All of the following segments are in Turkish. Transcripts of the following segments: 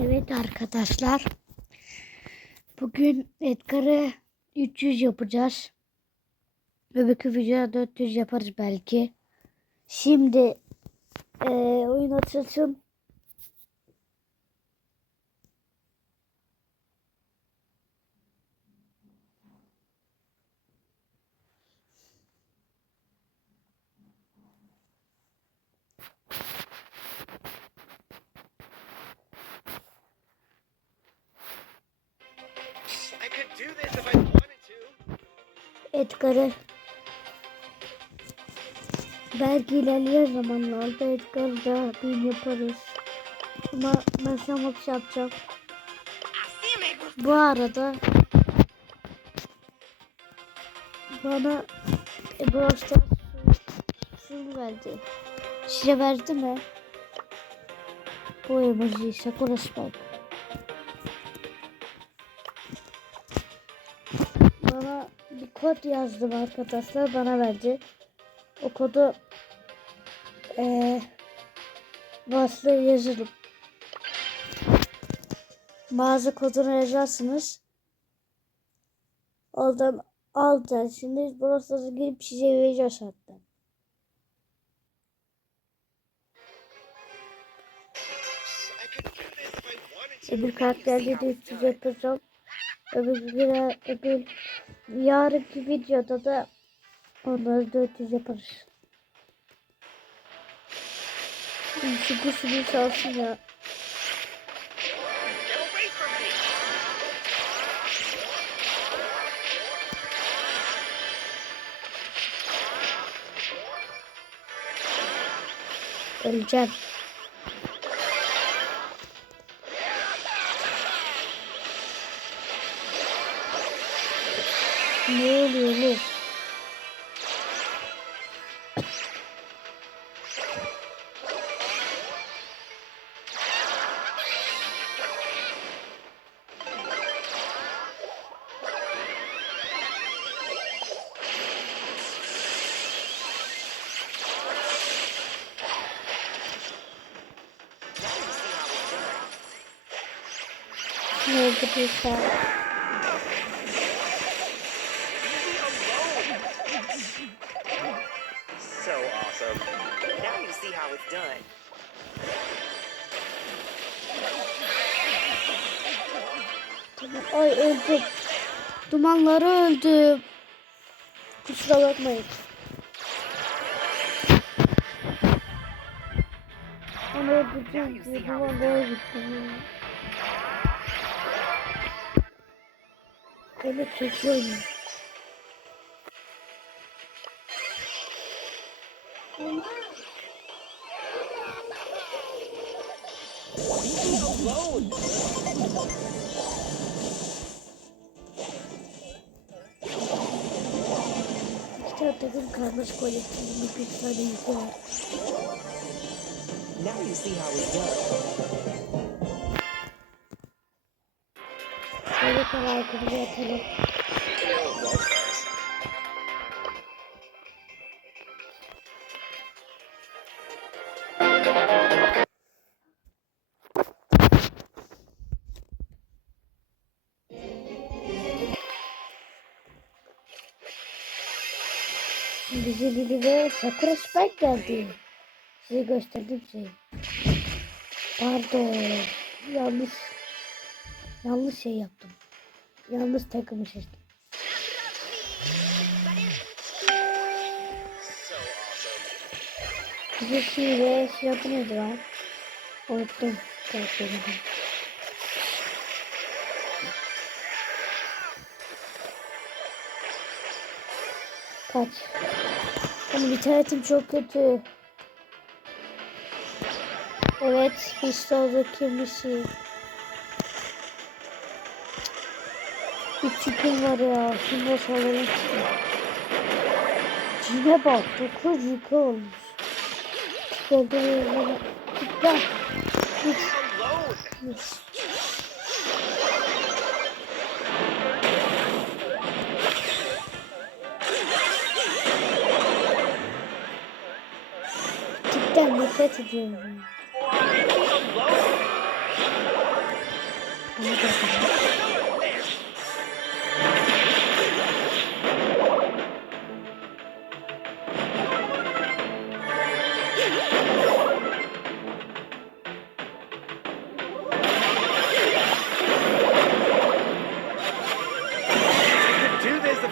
Evet arkadaşlar. Bugün Edgar'ı 300 yapacağız. Öbürkü videoda 400 yaparız belki. Şimdi eee oyun açılsın. Edgar'ı belki ilerleyen zamanlarda Edgar'ı da bin yaparız. Ama ben şu an maç yapacağım. Bu arada bana Stars şunu verdi. Size verdi mi? Bu emoji Spike. Bana kod yazdım arkadaşlar bana verdi. O kodu eee baslı yazırım. Bazı kodunu yazarsınız. Oradan alacağız. Şimdi burası girip size vereceğiz hatta. Öbür karakterleri de 300 yapacağım. Öbür, öbür, öbür yarınki videoda da onları 400 yaparız. Şu ya. Get away from me! Öleceğim. Ne oluyor oğlum? Ne oldu So awesome. Now you see how it's done. Ay öldüm. Dumanları öldüm. Kusura bakmayın. Ama öldüm. Dumanlara gittim. Beni çekiyorum. İşte takım karmaşık kolektifinin bir tane yükü var. Now you see how it's done. Şöyle kolay kurulu atalım. Bizi Lili ve Sakura Spike geldi. Size gösterdim şey. Pardon. Yanlış. Yanlış şey yaptım. Yanlış takımı seçtim. Bize şey ve şey neydi lan? Unuttum. karakterini. Kaç. Benim internetim çok kötü. Evet, pistoldaki bir şey. Bir çikim var ya. Şimdi soralım. Cine bak, 9 yıkı olmuş. Git. Alone. Git. Cidden nefret ediyorum. Bunu da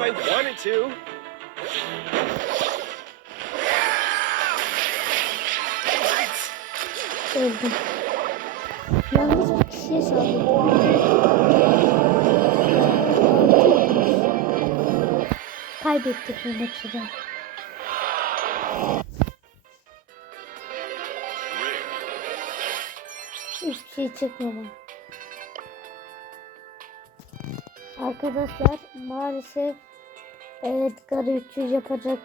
I wanted to. Öldüm. Yalnız bir kişiye saldırdım. Kaybettik bu maçı. Hiçbir şey çıkmadı. Arkadaşlar maalesef Edgar'ı 300 yapacak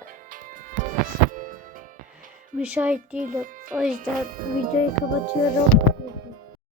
müsait değilim. O yüzden videoyu kapatıyorum.